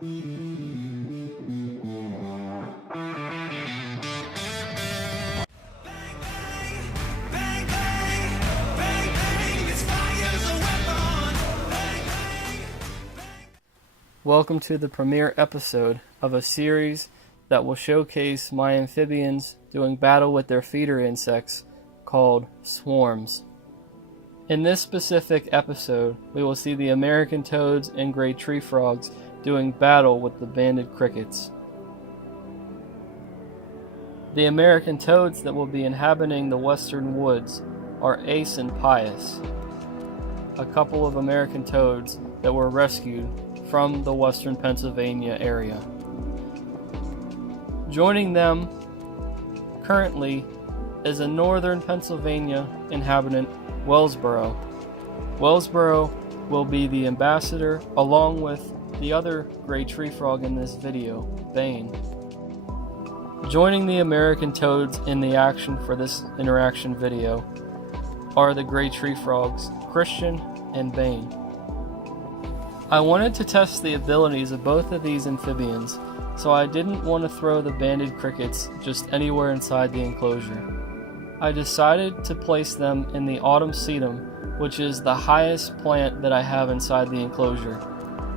Welcome to the premiere episode of a series that will showcase my amphibians doing battle with their feeder insects called swarms. In this specific episode, we will see the American toads and gray tree frogs doing battle with the banded crickets. The American toads that will be inhabiting the western woods are Ace and Pius, a couple of American toads that were rescued from the western Pennsylvania area. Joining them currently is a northern Pennsylvania inhabitant, Wellsboro. Wellsboro will be the ambassador along with the other gray tree frog in this video, Bane. Joining the American toads in the action for this interaction video are the gray tree frogs, Christian and Bane. I wanted to test the abilities of both of these amphibians, so I didn't want to throw the banded crickets just anywhere inside the enclosure. I decided to place them in the autumn sedum, which is the highest plant that I have inside the enclosure.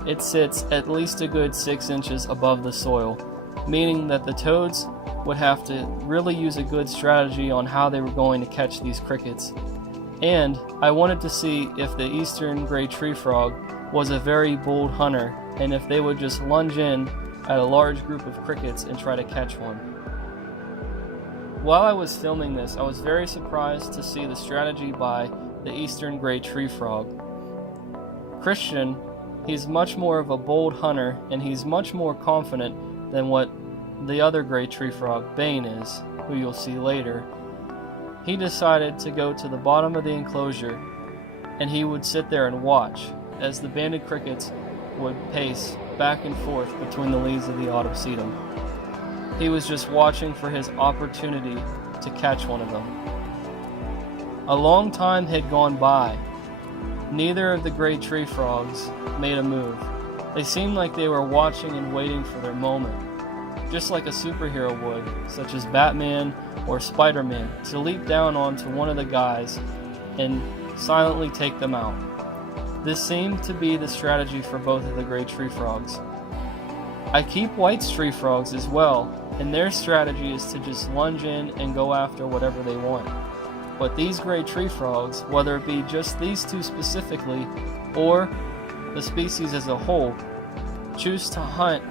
It sits at least a good 6 inches above the soil, meaning that the toads would have to really use a good strategy on how they were going to catch these crickets. And I wanted to see if the eastern gray tree frog was a very bold hunter, and if they would just lunge in at a large group of crickets and try to catch one. While I was filming this, I was very surprised to see the strategy by the eastern gray tree frog. Christian, he's much more of a bold hunter, and he's much more confident than what the other gray tree frog, Bane, is, who you'll see later. He decided to go to the bottom of the enclosure, and he would sit there and watch as the banded crickets would pace back and forth between the leaves of the autumn sedum. He was just watching for his opportunity to catch one of them. A long time had gone by. Neither of the gray tree frogs made a move. They seemed like they were watching and waiting for their moment, just like a superhero would, such as Batman or Spider-Man, to leap down onto one of the guys and silently take them out. This seemed to be the strategy for both of the gray tree frogs. I keep white tree frogs as well, and their strategy is to just lunge in and go after whatever they want. But these gray tree frogs, whether it be just these two specifically, or the species as a whole, choose to hunt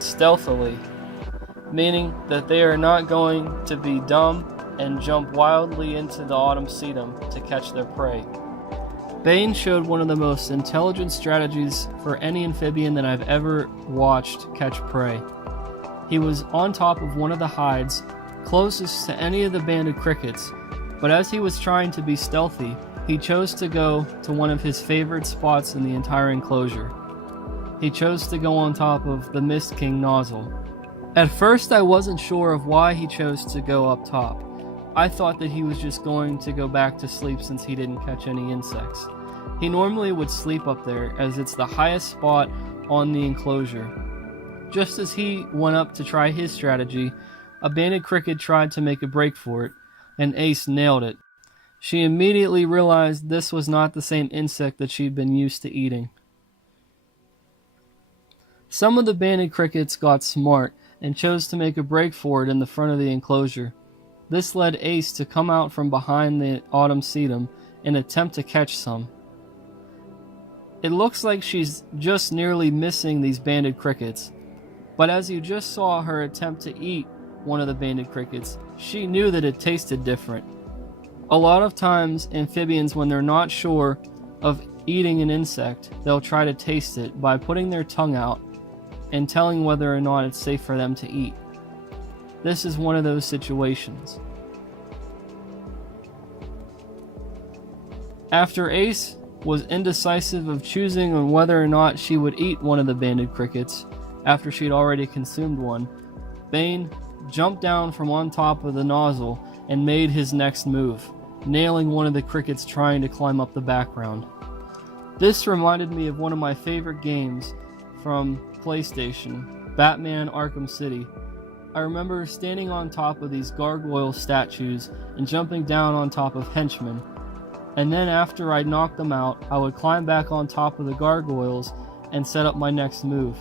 stealthily, meaning that they are not going to be dumb and jump wildly into the autumn sedum to catch their prey. Bane showed one of the most intelligent strategies for any amphibian that I've ever watched catch prey. He was on top of one of the hides, closest to any of the banded crickets, but as he was trying to be stealthy, he chose to go to one of his favorite spots in the entire enclosure. He chose to go on top of the Mist King nozzle. At first I wasn't sure of why he chose to go up top. I thought that he was just going to go back to sleep since he didn't catch any insects. He normally would sleep up there as it's the highest spot on the enclosure. Just as he went up to try his strategy, a banded cricket tried to make a break for it, and Ace nailed it. She immediately realized this was not the same insect that she'd been used to eating. Some of the banded crickets got smart and chose to make a break for it in the front of the enclosure. This led Ace to come out from behind the autumn sedum and attempt to catch some. It looks like she's just nearly missing these banded crickets, but as you just saw her attempt to eat one of the banded crickets, she knew that it tasted different. A lot of times, amphibians, when they're not sure of eating an insect, they'll try to taste it by putting their tongue out and telling whether or not it's safe for them to eat. This is one of those situations. After Ace was indecisive of choosing on whether or not she would eat one of the banded crickets after she'd already consumed one, Bane jumped down from on top of the nozzle and made his next move, nailing one of the crickets trying to climb up the background. This reminded me of one of my favorite games from PlayStation, Batman Arkham City, I remember standing on top of these gargoyle statues and jumping down on top of henchmen. And then after I knocked them out, I would climb back on top of the gargoyles and set up my next move.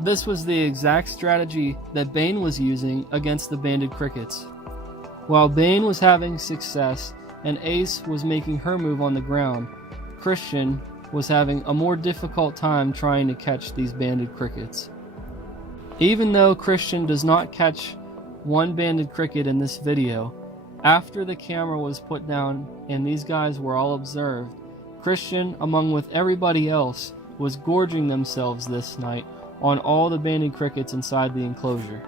This was the exact strategy that Bane was using against the banded crickets. While Bane was having success and Ace was making her move on the ground, Christian was having a more difficult time trying to catch these banded crickets. Even though Christian does not catch one banded cricket in this video, after the camera was put down and these guys were all observed, Christian, along with everybody else, was gorging themselves this night on all the banded crickets inside the enclosure.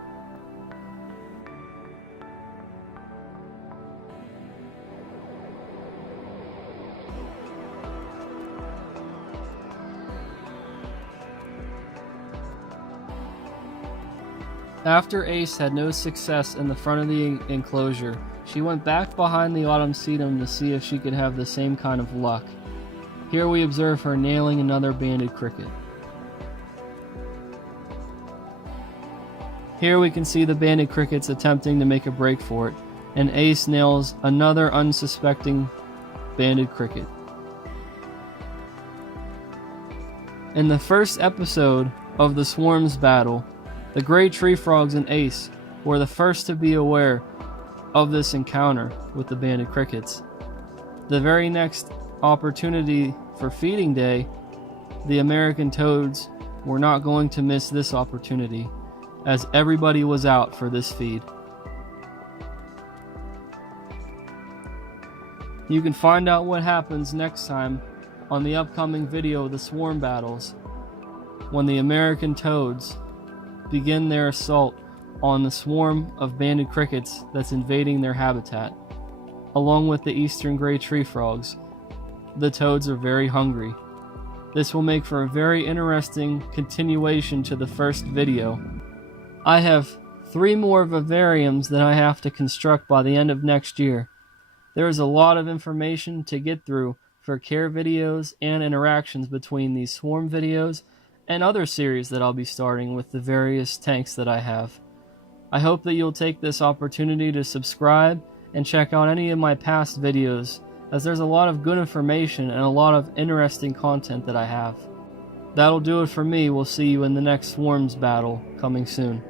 After Ace had no success in the front of the enclosure, she went back behind the autumn sedum to see if she could have the same kind of luck. Here we observe her nailing another banded cricket. Here we can see the banded crickets attempting to make a break for it, and Ace nails another unsuspecting banded cricket. In the first episode of the Swarms battle, the gray tree frogs and Ace were the first to be aware of this encounter with the banded crickets. The very next opportunity for feeding day, the American toads were not going to miss this opportunity, as everybody was out for this feed. You can find out what happens next time on the upcoming video of the swarm battles, when the American toads begin their assault on the swarm of banded crickets that's invading their habitat. Along with the eastern gray tree frogs, the toads are very hungry. This will make for a very interesting continuation to the first video. I have 3 more vivariums that I have to construct by the end of next year. There is a lot of information to get through for care videos and interactions between these swarm videos and other series that I'll be starting with the various tanks that I have. I hope that you'll take this opportunity to subscribe and check out any of my past videos, as there's a lot of good information and a lot of interesting content that I have. That'll do it for me. We'll see you in the next Swarms battle coming soon.